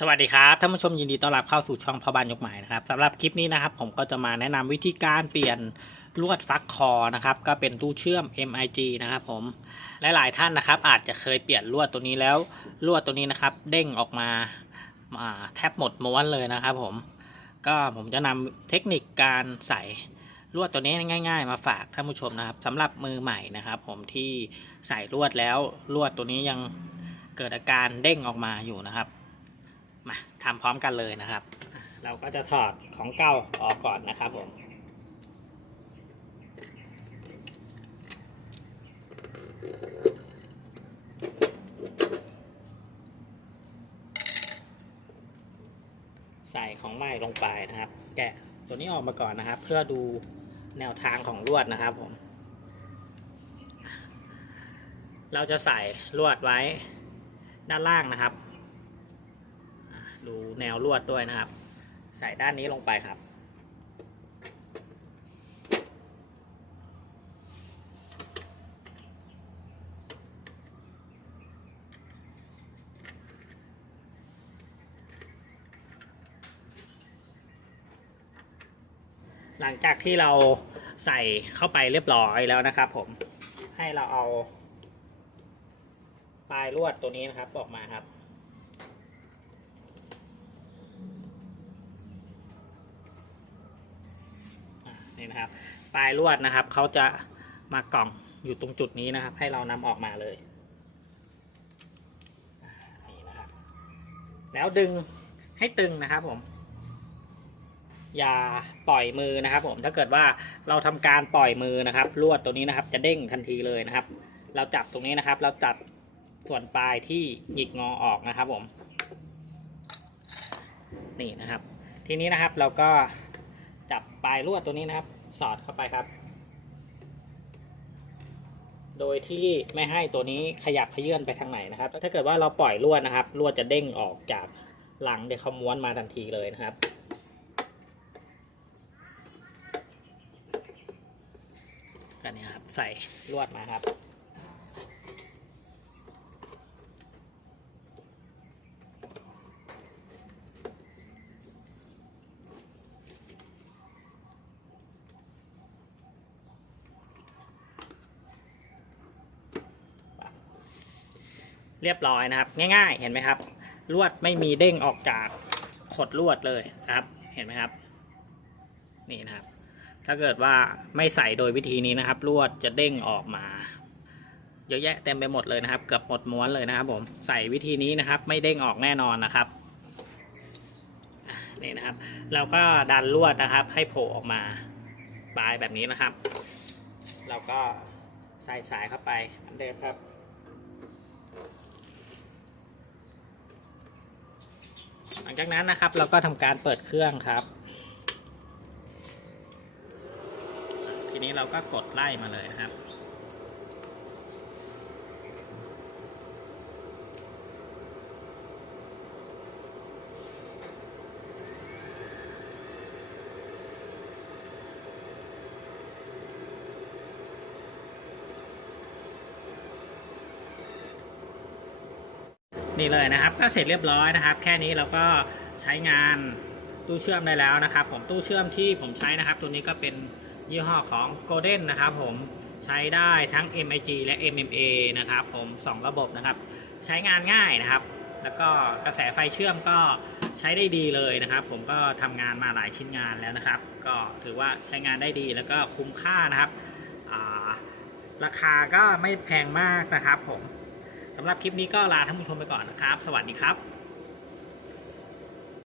สวัสดีครับท่านผู้ชมยินดีต้อนรับเข้าสู่ช่องพอบานยกหมายนะครับสำหรับคลิปนี้นะครับ ผมก็จะมาแนะนำวิธีการเปลี่ยนลวดฟักคอนะครับก็เป็นตู้เชื่อม MIG นะครับผมหลายๆท่านนะครับ อาจจะเคยเปลี่ยนลวดตัวนี้แล้วลวดตัวนี้นะครับ เด้งออกมาอ่าแทบหมดม้วนเลยนะครับ ผมก็ผมจะนำเทคนิคการใส่ลวดตัวนี้ง่าย ๆ มาฝากท่านผู้ชมนะครับสำหรับมือใหม่นะครับ ผมที่ใส่ลวดแล้วลวดตัวนี้ยังเกิดอาการเด้งออกมาอยู่นะครับ มาทำพร้อมกันเลยนะครับ เราก็จะถอดของเก่าออกก่อนนะครับผมใส่ของใหม่ลงไปนะครับ แกะตัวนี้ออกมาก่อนนะครับ เพื่อดูแนวทางของลวดนะครับผมเราจะใส่ลวดไว้ด้านล่างนะครับ ดูแนวลวดด้วยนะครับ ใส่ด้านนี้ลงไปครับ หลังจากที่เราใส่เข้าไปเรียบร้อยแล้วนะครับ ผมให้เราเอา ปลายลวดตัวนี้นะครับออกมาครับ นี่นะครับ ปลายลวดนะครับเขาจะมากล่องอยู่ตรงจุดนี้นะครับ ให้เรานำออกมาเลยนี่นะครับ แล้วดึงให้ตึงนะครับผม อย่าปล่อยมือนะครับ ผมถ้าเกิดว่าเราทำการปล่อยมือนะครับ ลวดตัวนี้นะครับ จะเด้งทันทีเลยนะครับ เราจับตรงนี้นะครับ เราจับส่วนปลายที่หงิกงอออกนะครับ ผม นี่นะครับ ทีนี้นะครับเราก็จับปลายลวดตัวนี้นะครับ สอดเข้าไปครับ โดยที่ไม่ให้ตัวนี้ขยับขยื่นไปทางไหนนะครับ ถ้าเกิดว่าเราปล่อยลวดนะครับลวดจะเด้งออกจากหลังเดี๋ยวเขาม้วนมาทันทีเลยนะครับก็เนี่ยครับ ใส่ลวดมาครับ เรียบร้อยนะครับ ง่าย ๆ เห็นไหมครับ ลวดไม่มีเด้งออกจากขดลวดเลยนะครับ เห็นไหมครับ นี่นะครับ ถ้าเกิดว่าไม่ใส่โดยวิธีนี้นะครับ ลวดจะเด้งออกมา เยอะแยะเต็มไปหมดเลยนะครับ เกือบหมดม้วนเลยนะครับ ผมใส่วิธีนี้นะครับ ไม่เด้งออกแน่นอนนะครับนี่นะครับเราก็ดันลวดนะครับ ให้โผล่ออกมาปลายแบบนี้นะครับ เราก็ใส่สายเข้าไปเหมือนเดิมครับ หลั งจากนั้นนะครับ เราก็ทำการเปิดเครื่องครับ ทีนี้เราก็กดไล่มาเลยนะครับ นี่เลยนะครับ ก็เสร็จเรียบร้อยนะครับ แค่นี้เราก็ใช้งานตู้เชื่อมได้แล้วนะครับ ผมตู้เชื่อมที่ผมใช้นะครับ ตัวนี้ก็เป็นยี่ห้อของ Golden นะครับ ผมใช้ได้ทั้ง MIG และ MMA นะครับ ผมสองระบบนะครับ ใช้งานง่ายนะครับ แล้วก็กระแสไฟเชื่อมก็ใช้ได้ดีเลยนะครับ ผมก็ทำงานมาหลายชิ้นงานแล้วนะครับ ก็ถือว่าใช้งานได้ดีแล้วก็คุ้มค่านะครับราคาก็ไม่แพงมากนะครับผม สำหรับคลิปนี้ก็ลาท่านผู้ชมไปก่อนนะครับ สวัสดีครับ